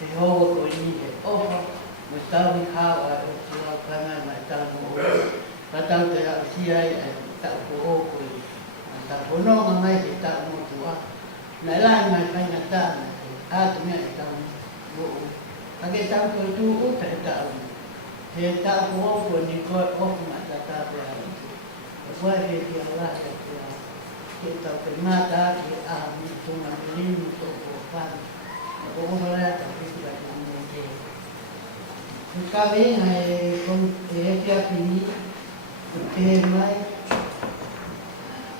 te hoa ko i he oha, mo tau i hawa o te hau kanai mai tau mo o. Patau te hau si ai ai tau ko o ko i. Tau hononga mai he tau mo tua. Nai lai mai whainga tāna, ātu mea i tau mo o. Ake tau ko i tū uta e tau. He tau ko o ko ni koe ofu mai ta tāpe au. E koe he ki au rata ki au. Ke tau pe mata ki a mi tunga mi limu tō ko whanu. Ko o rea tau ki a ki mo ke. Ko ka venga e kia pini, ko te mai,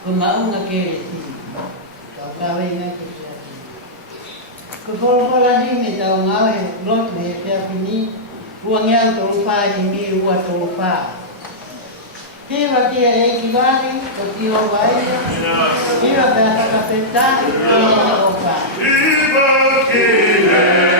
ko maunga ke e tini. Kau ka venga ke kia pini. Ko whorowhora hingi tau ngau he lotu he kia pini, ua ngeau tōru whā he mi ua tōru whā. Hiwa kia e ki wari, ko ki o waia, hiwa pēr whakapetari, ko o whā. Hiwa kia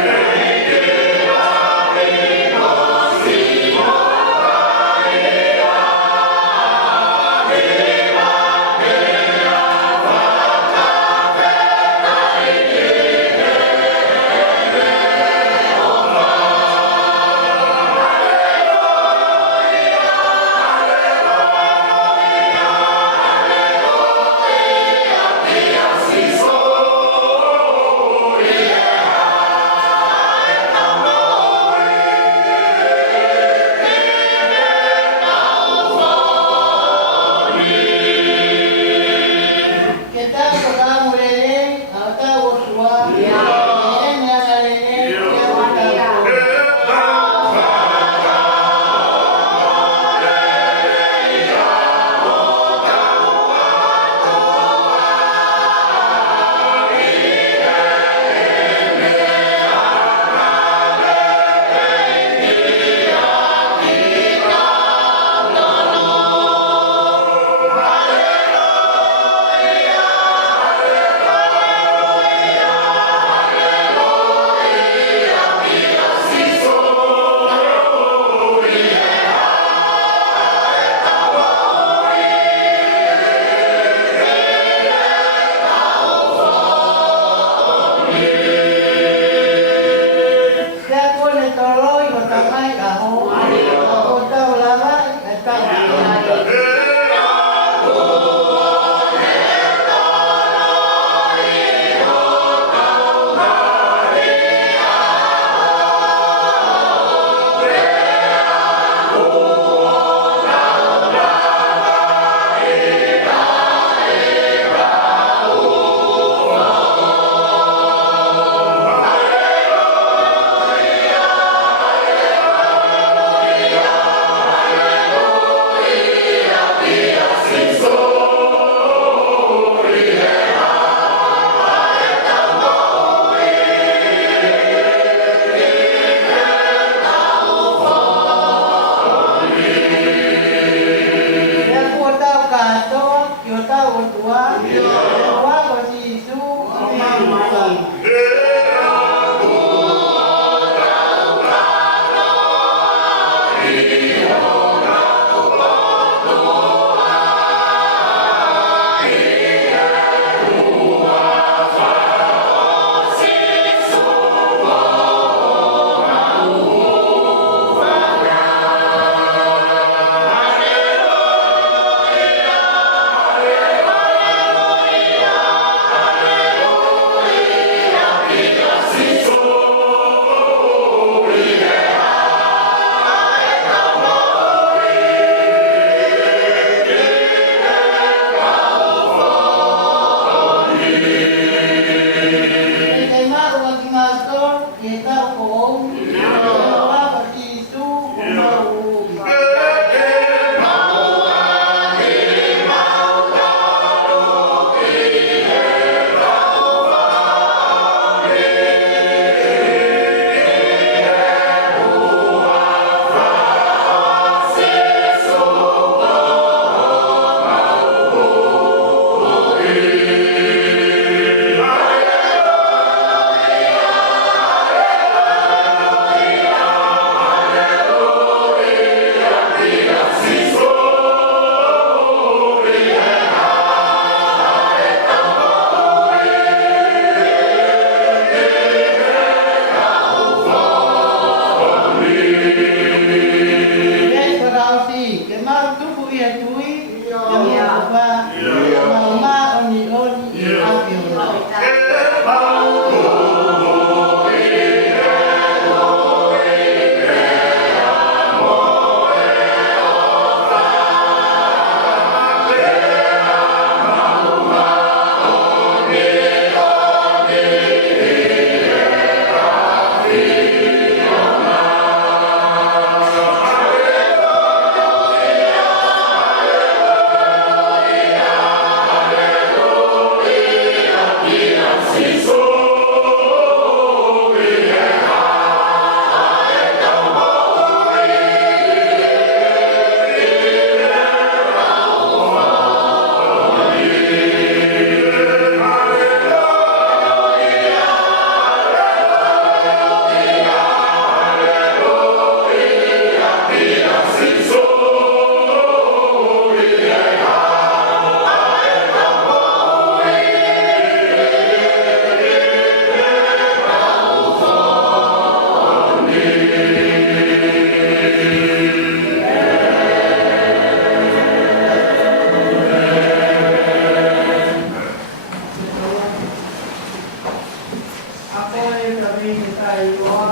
he tai loa,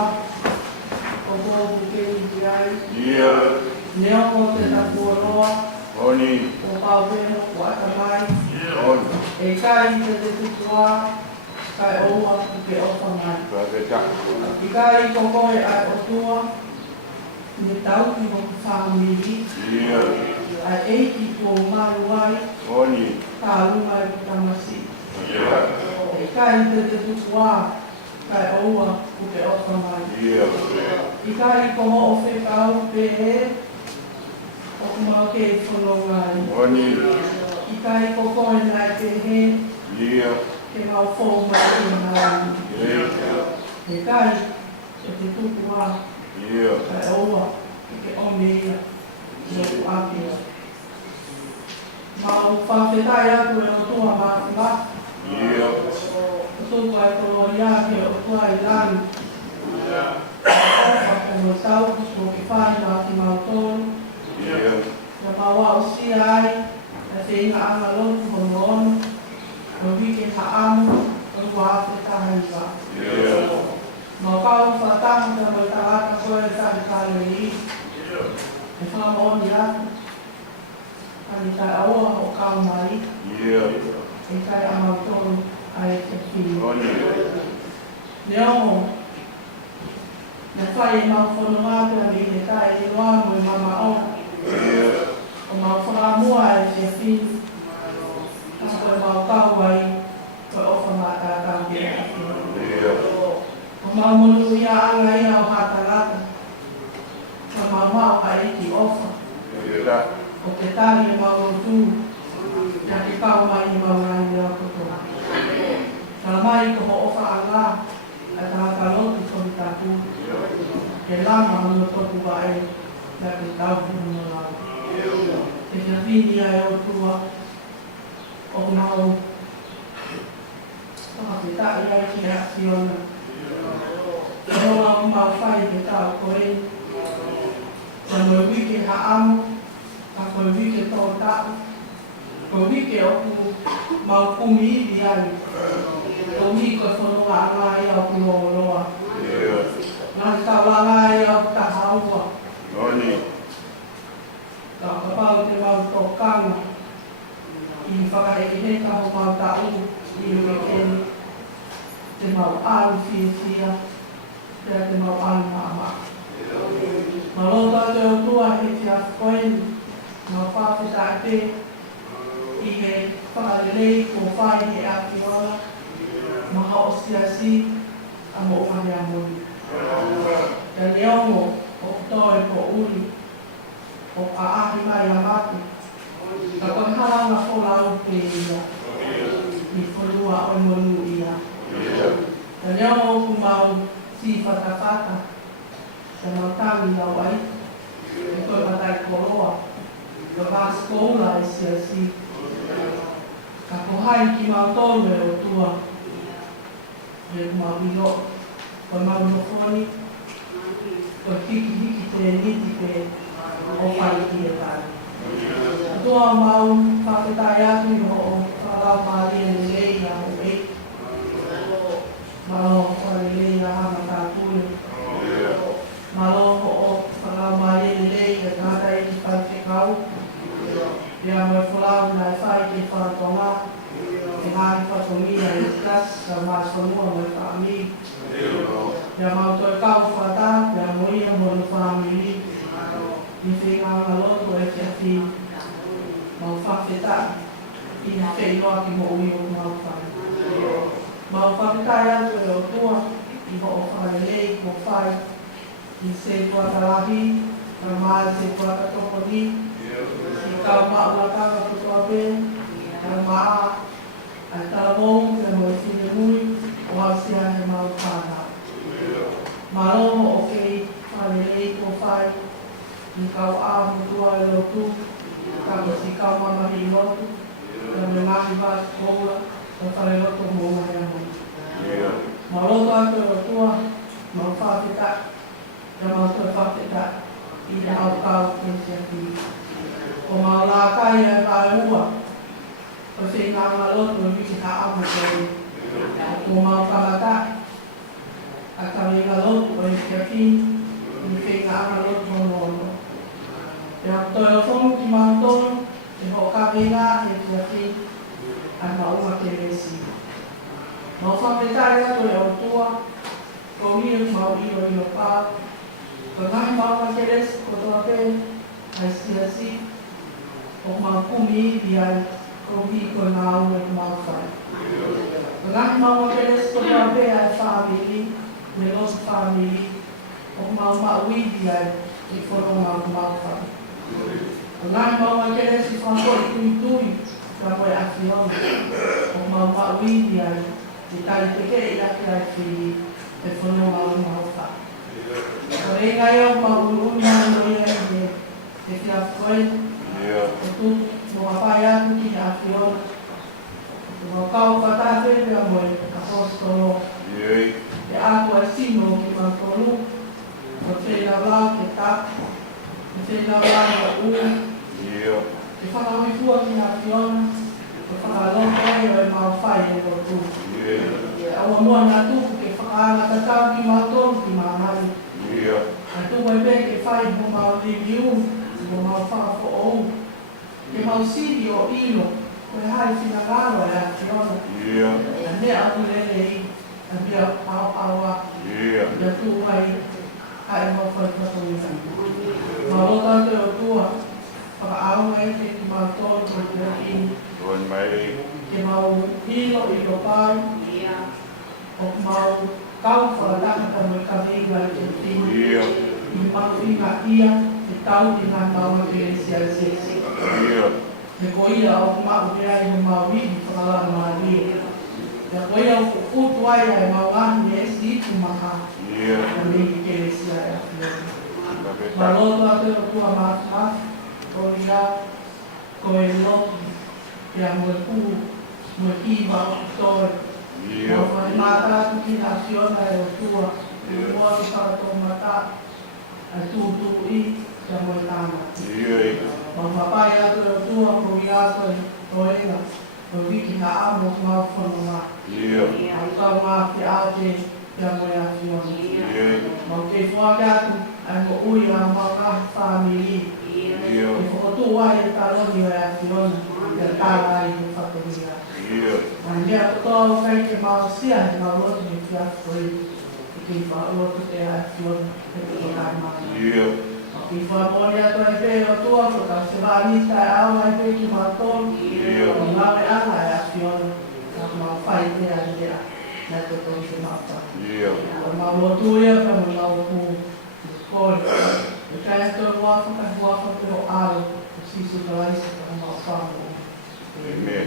o ko ke i ai. Ia. Neo ko te tapu loa, Oni. o pau pēno o atamai. Oni. E kai te te tutua, kai oua ku ke ofa mai. Whaketa. I kai kokoe ai o tua, me tau ki o whamiri, Ia. ai eiki ko maru ai, Oni. ka lunga i ku tamasi. Ia. E kai te tutua, kai oua ku ke ofa mai. Ia. I kai ko ho o whekau pe e, o ku mau ke i whanongai. Oni. I kai kokoe nai te he, Ia. ke mau whou mai i nai. Ia. E kai, e te tutua, Ia. kai oua, i ke ome ia, i o ku apia. Mau whawhetai atu e o tua māti mati. Ia. O tuku ai tolo ia ke o tua i lani. Ofa ko tau, so ke whai māti mau tolu. Ia. Ia mau au si ai, e te inga anga lotu hono ono. O wike haamu, o whawhetai iwa. Ia. Mau kau whatamu te mai tāata koe tāi tāle i. E whamaoni atu. Ani tai aua o kau mai. Ia. E kai amau tolu ai te whini. Oni. Neo, na whai e mau whono ngāpea mi he kai e loa mo i mama o. Ia. O mau whakamua e te whini. Tako e mau kau ai, koe ofa mā tātau ki a whini. Ia. O mau monu ia anga ia o hātangata. Ka mau mau a eki ofa. Ia. O te tari e mau o tū. Ia ke kau mai i mau ngai ia koto. Ka mai ko ho ofa a ngā. A tātau lotu koni tātū. Ke lama anu toku vai. Ia ke tau punu lau. Ke te whini ai o tua. O mau. Te tai ai ki a Fiona. Noa o mau whai te tau koe. Ka moe wike ha amu. Ka koe wike tō tau. Koe wike o ku mau kumi iwi ai. Ko mi koe whanonga ngā ia o ku loa loa. Ia. Ngā tau ngā ia o taha aua. Oni. Ka kapau te mau tō kanga. I whakaeke he ka ho mau tau. I ue keni. Te mau alu fia fia. Te mau alu maa maa. Ma lota te o tua he te a koeni. Ma whawhita te. I he whakarelei ko whai he a ki wala. Ma hao sia si. A mo whare a mori. Te neongo o toi ko uri. O ka ahi mai a mati. Ka koe haranga wholau pe ia. I wholua o monu ia. Ia. Te neongo o ku mau si whatawhata. Te mau tangi au ai. E koe matai koroa. Ka vā skola e sia si. Ka kohai ki mau tolu e o tua. E mau ilo. Koe mau nofoni. Koe hiki hiki te niti te o whai ki e tai. Tua mau whawhetai atu i ho o whalau maari e lei a o e. Malo whare lei a hama tātui. Ia. Malo ho o whalau maari e lei a ngāta e ki whai te kau. Ia mai whalau nai whai ke whātonga. E hāri whatongia e stas ka māsonua mai whaami. Ia mau toi kau whata, ia moia mo no whaamiri. I whenga ngā loto e te ati. Mau whawhetai. I na whenua ki mo ui o mau whai. Mau whawhetai atu e o tua. I ho o whai lei ko whai. I se tuata lahi. Ka maa se tuata tokoni. I kau maua kanga putua pe. Ka maa. Ai tala mou. Ka mo e whine mui. O au sia he mau whana. Maroho o kei whai lei ko whai. Ni kau āmu tua e lotu, ka si kau mamahi i lotu, ka me mahi vāsi koula, ka whare loto mō mahi amu. Ia. Ma loto atu e tua, ma whawhita, ka ma toi whawhita, i te au kau ke si ati. O ma la kai e whae ua, o se ngā ngā loto e wiki ha amu kei. O ma whamata, kami ngalot o yakin ni ngalot mono ya to fong ki manton e ho kami nga yakin an mauma kelesi mau fa petare to ya tua ko mi mau io pa ko ngai mauma kelesi ko to ape ai si o ma kumi dia ko vi ko nau e mau fa ngai mauma kelesi ko to ape ai family the lost family of Mama Widia before Mama Malfa. Ngai Mama kere si whakoi tui ka moe awhiona of Mama Widia i tai teke i ake ai whiri e whono Mama Malfa. O rei ngai o Mama Widia e te whia whoi e tu mo hapai atu ki a whiona. Mo kau whatate pia moe ka hostolo e ato a sino ki mantonu, o te lawa ke tak, o te lawa ke u, e whakawai fua ki a fiona, e whakaloko e o e mawhai e o tu. E awa mua ngā tuku ke whakaanga tatau ki mantonu ki mamari. A tuku e pe ke whai mo mau riviu, mo mau whakafo ou. Ke mau siri o ilo, koe hai whina ngāro e a fiona. A mea atu lele i. And we are our the two way I am for the Marota to Tua for our way taking my thought with the in Kimau Hilo in your bar of Mau Cow for a time and we can be like in Mafina here, the town in our CLC. The Goya of Mavia in Maui for a Maria. Ya koe au kutuai ai mauani e si tu maha. Na mei ke si ai a whiona. Maloto atu o tua mata, o ia koe loki, kia moe ku, moe kiwa o toi. O koe mata atu ki na whiona e o tua, e mua ki kato mata, a tu i, kia moe tana. Ma papai atu o tua, ko ia koe toenga. O wiki na amo mau whono mā. Au tau mā te āte kia moe a whiona. Mau te whake atu, ai mo ui a mau ngā whāmiri. E whakotū ai e tāloni o a whiona, kia tāra ai e whakaria. Mai mea katoa kai ke mau sia e mau rotu ni kia whoi. E ki whaorotu te a whiona, e te kai mai. Ki whamori atu ai pe o tua, ko ka se wānita e au ai pe ki mātonu. O ngawe anga e a whiona, ka mau whai te a lea, nā te tonu te māta. O mau rotu ia, ka mau ku kore. E kai atu e wāwha, ka wāwha te o aro, o sisu ka laisa, ka mau whāmo. Amen.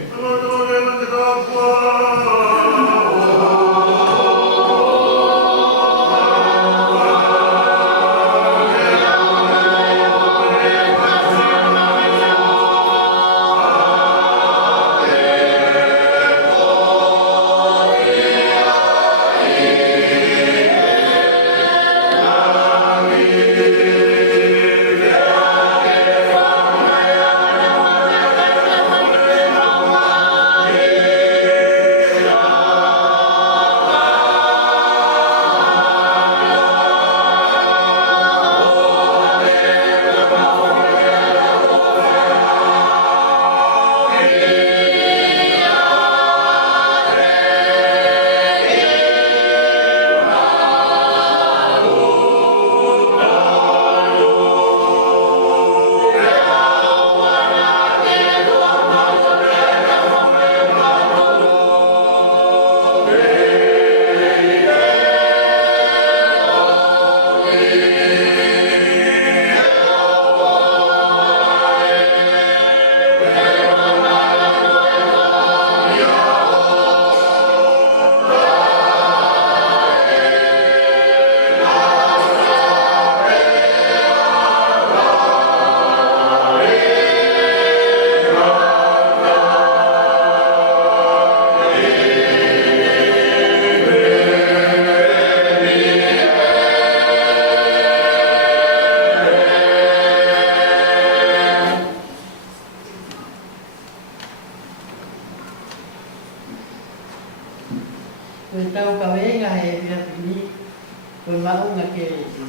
Koe maunga ke e si.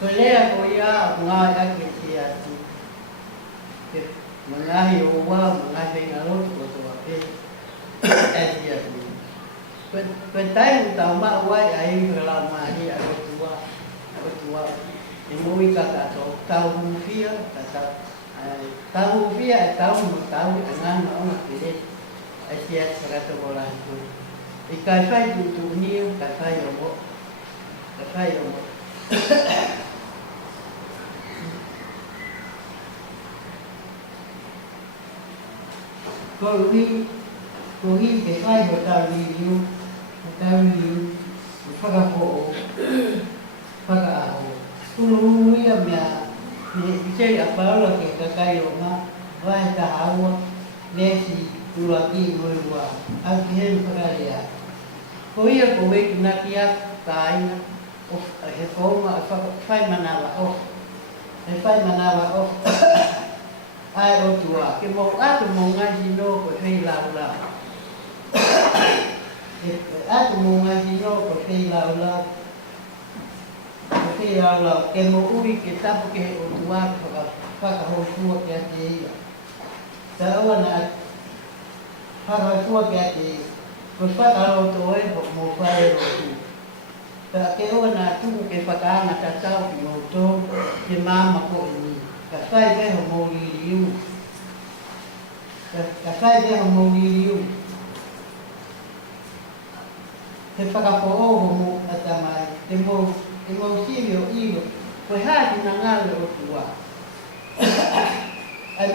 Koe lea ko ia ngā ake si atu. Ke mangahi o wā, mangahi ngā rotu ko toa pe. E si atu. Koe tai u tau maa wai a iwi ka lau mahi a rotu wā. A rotu wā. E mui ka kato tau hufia, ka tau. Tau hufia e tau mo tau e ngāna maunga ke re. E si atu kakato kola koe. I kai whai tu niu, kai whai o mo. Kai whai o mo. Ko hi ke whai ho tau niu, whakapo o, whakaaho. Kuru ia mea, i sei a paola ke kakai o ngā, wahe ta haua, nesi ura ki moirua, aki henu whakarea. Ko ia ko wei na kia taina o he koma fai manawa o he fai manawa o ai o tua ke mo atu mo ngai no ko fei la la e atu mo ngai no ko fei la la ko fei la la ke mo ui ke tapu ke o tua ka ho tua ke ate ia ta ona ka ho tua ke ate ko whakaro to e mo whae rotu. Ta ke oa nā tuku ke whakaanga ta tau ki mo tō ke māma ko e ni. Ka whae keho mō liriu. Ka whae keho mō liriu. He whakapo oho mo atamai. Te mō siri o ilo. Koe hāti na ngāle o tua. Ai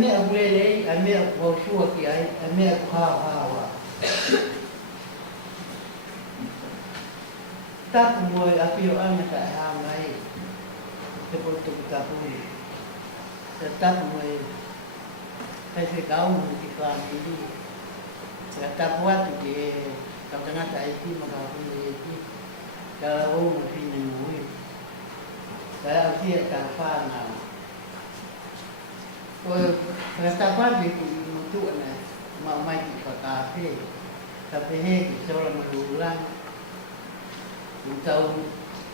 mea urelei, ai mea kuausua ki ai, ai mea kuhāwhāwa. Tapu moe a pio ana ka e hā mai te poto ki tapuri. Te tapu moe kai se kaungu ki whāmiri. Te tapu atu ki e kautangata e ti ma kaupuni e ti. Ka lau ma whine mui. Ka au tia ka whānau. Koe tapuati ki mutu ana ma mai ki whakāwhi. Ka pehe ki sola marulang. Utau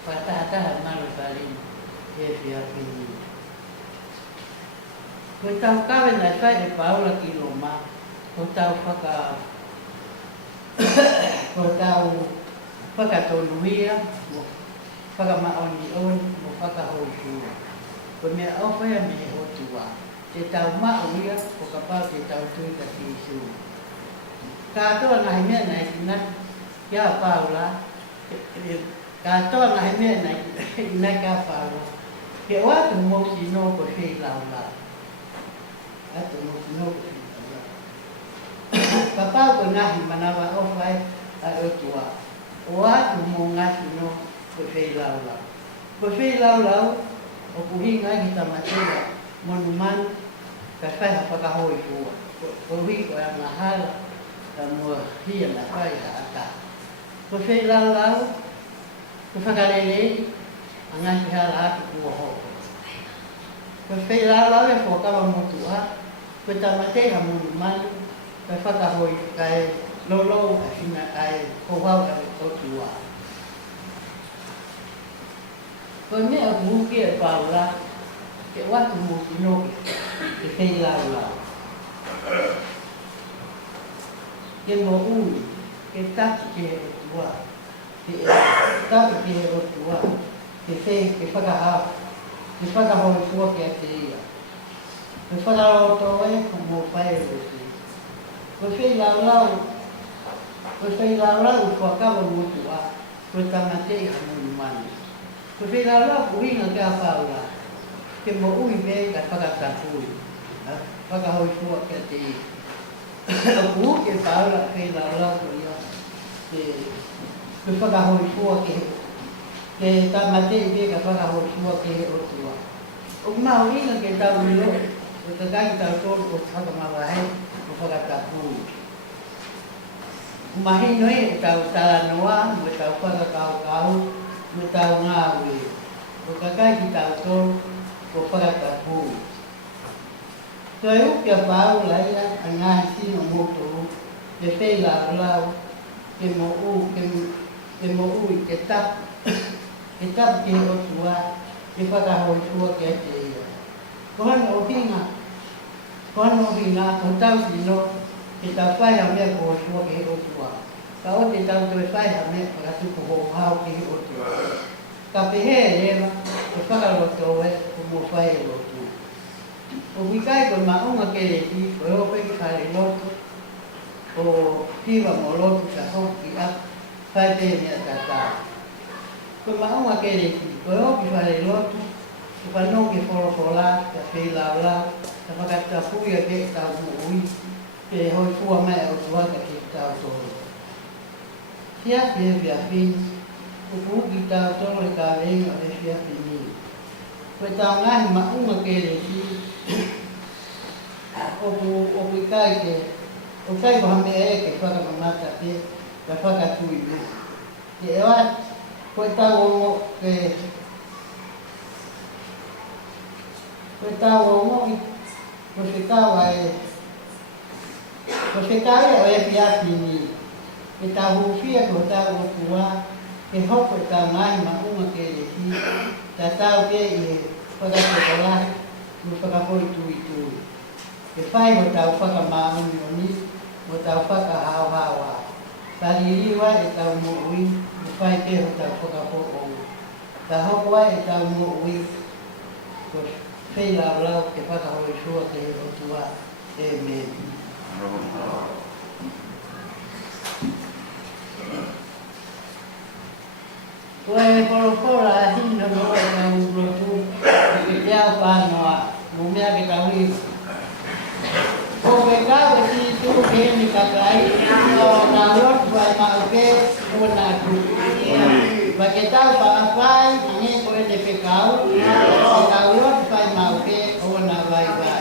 whataha maru karin he whia pini. Koe tau kawe nai whai e paula ki Roma. Koe tau whakatonuia. Whakamaoni on mo whakahousua. Koe mea awhaya me o tua. Te tau mauia o ka pau te tau tui ka tisu. Kātoa ngahi mea nai tina kia paula. Kātoa ngahi mea nai ina kia paula. Ke o atu mōsi no ko whei laula. Atu mōsi no ko whei laula. Ka pau ko ngahi manawa o whai a o tua. O atu mō ngahi no ko whei laula. Ko whei laulau o kuhinga ki tamatea. Monu manu, ka whai ha whakahoi kua. Ko hui ko a ngahara, ka mua hia na whai ha ata. Ko whai lau, ko whakarele, a ngahi hala atu kua hoko. Ko whai lau e whakawa motu a, ko tamate ha monu manu, ka whakahoi kai lolo a hina kai kohau a o tua. Ko mea kuhuki e paula, ke watu mo inoki, ke whei lau. Ke mo ui, ke taki ke o tua, ke taki ke o tua, ke whei, ke whakahau, ke whakahoi fua ke ate ia. Ke whakahau toa e, ko mo whai o te. Ko whei lau, whakawa mo tua, ko tamatei ha munu manu. Ko whei lau, ko hinga ke a whaura. Ke mo ui me ka whakatapui. Whakahoi fua ke te i. A kuhu ke whaura kei lau ko ia. Ke whakahoi fua ke tamatei ke ka whakahoi fua ke he o tua. O mau inga ke tau ilo. O te kai tau tōru o whakamawahe o whakatapui. Mahi noi e tau tānoa, me tau whakakau, me tau ngāwe. O ka kai ki tau tōru ko whakatapui. Toi ukia pāu laia a ngahi sino motoru, ke whei lau, ke mo u, ke ke mo ui ke tap ke o tua ke whakahoi tua ke te ia. Ko hana o hinga ko tau tino ke tau whai a mea ko o tua ke o tua. Ka o te tau tue whai a mea whakatuko ho hao ke o tua. Ka pehe rewa ko whakaloto e ko mo whai e o tua. O wikai ko maunga ke re ki ko o peki whare loto o piwa mo loto ka hoki a whai te mea tātā. Ko maunga ke re ki ko o ki whare loto ko whanau ke whorokola ka whei lau ka whakata puia ke tau mo ui ke hoi fua mai o tuaka ke tau toro. Sia ke via fin ko puki tau toro e ka renga o e fia fini. Ko e tau ngahi maunga ke re ki o kai ke o kai ko hame e ke whakamamata ke ka whakatui me. Ke ewa ko e tau o ke ko e tau o ko se tau o e piati ni ke tau hufia ko tau o tua ke hoko e tau ngahi maunga ke re ki ta tau ke i whakatokolahi mo whakapoi tui. Ke whai mo tau whakamauni o ni, mo tau whakahau-haua. Taririwa e tau mo ui, mo whai ke ho tau whakapo-o. Ta hokua e tau mo ui, ko whei lau ke whakahoi sua ke o tua e me. Ko e porokora a hinda mo e tau urotu, ke te au whanoa, mo mea ke tau hiwa. Ko ke kau e si tu ke ni kakai, o na lot vai mauke o na tu. Ba ke tau whaafai, hange ko e te pekau, o tau lot vai mauke o na vai vai.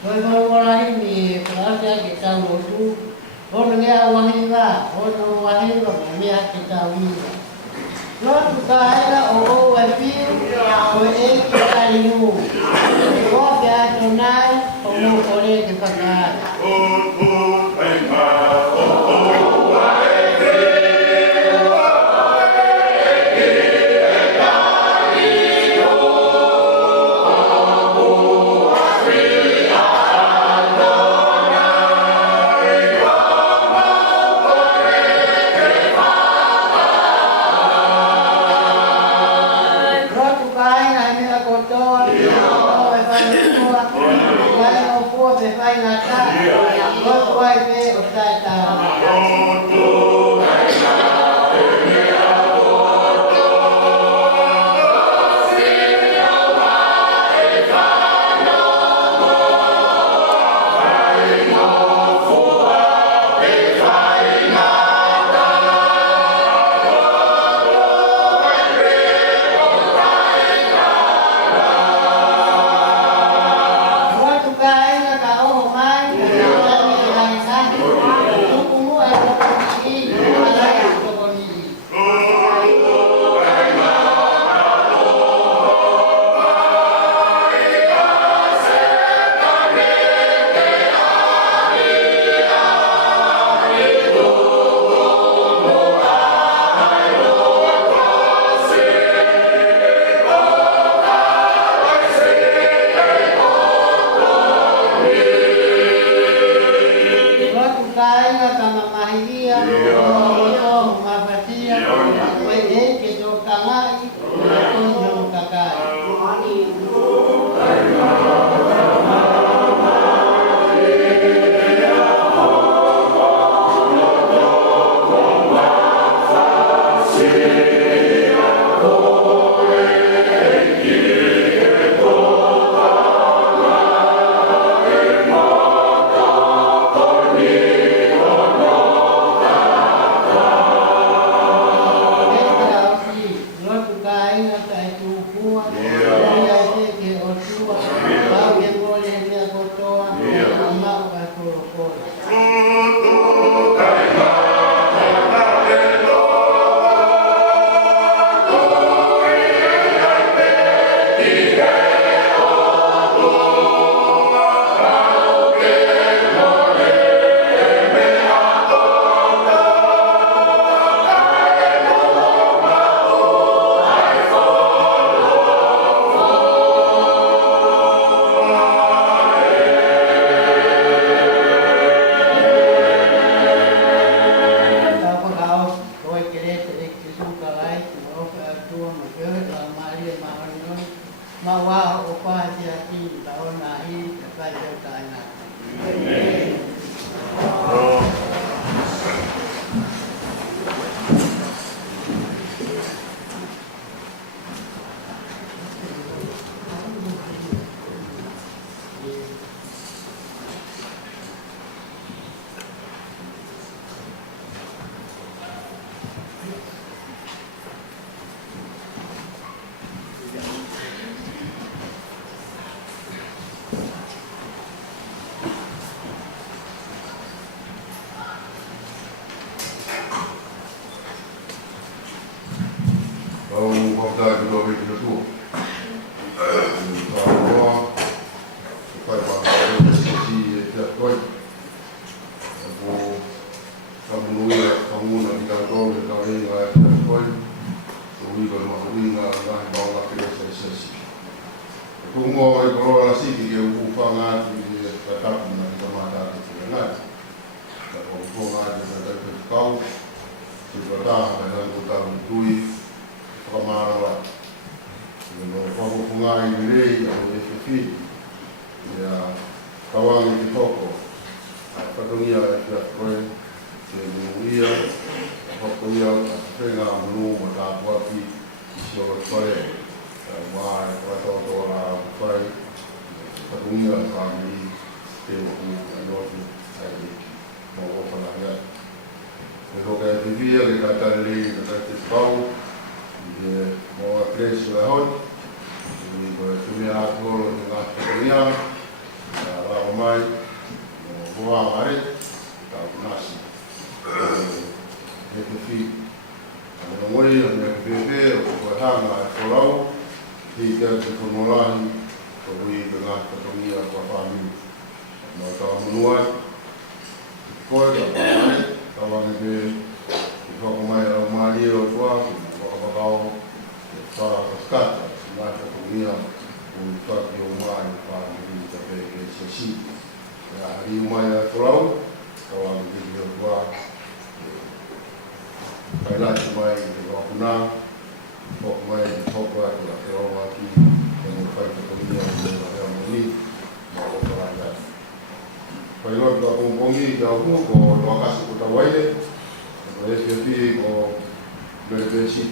Koi walahi ni prasia kita lotu. Ono ngea wahinga, ono wahinga mea kita winga. Lotu kaela o wapiu, o e kita liu. Ko kia tonai, komo kore ke pakai. mai, o hoa mare, tau nasi. E te whi, ane o ngoi, ane o pepe, o koe hanga e wholau, hi te te whanolahi, ko hui te ngā katongia kua whāmiu. Nā tau manuai, koe ka whāmare, tau ane pe, ki whakamai au maari o whua, ki whakawakao, ki whakakata, ngā katongia, o whaki o mai, whāmiu te pe ke sesi. Ngā hari o mai a wholau, tau ane pe ki o whua, kailati mai te wakuna, hok mai te toko atu a te ronga ki, e mo whai katongia o te hea moni, ma o karai atu. Whainoi ka pongpongi te ahu ko wakasi ko tawaile, ko SPP ko Mere Besi,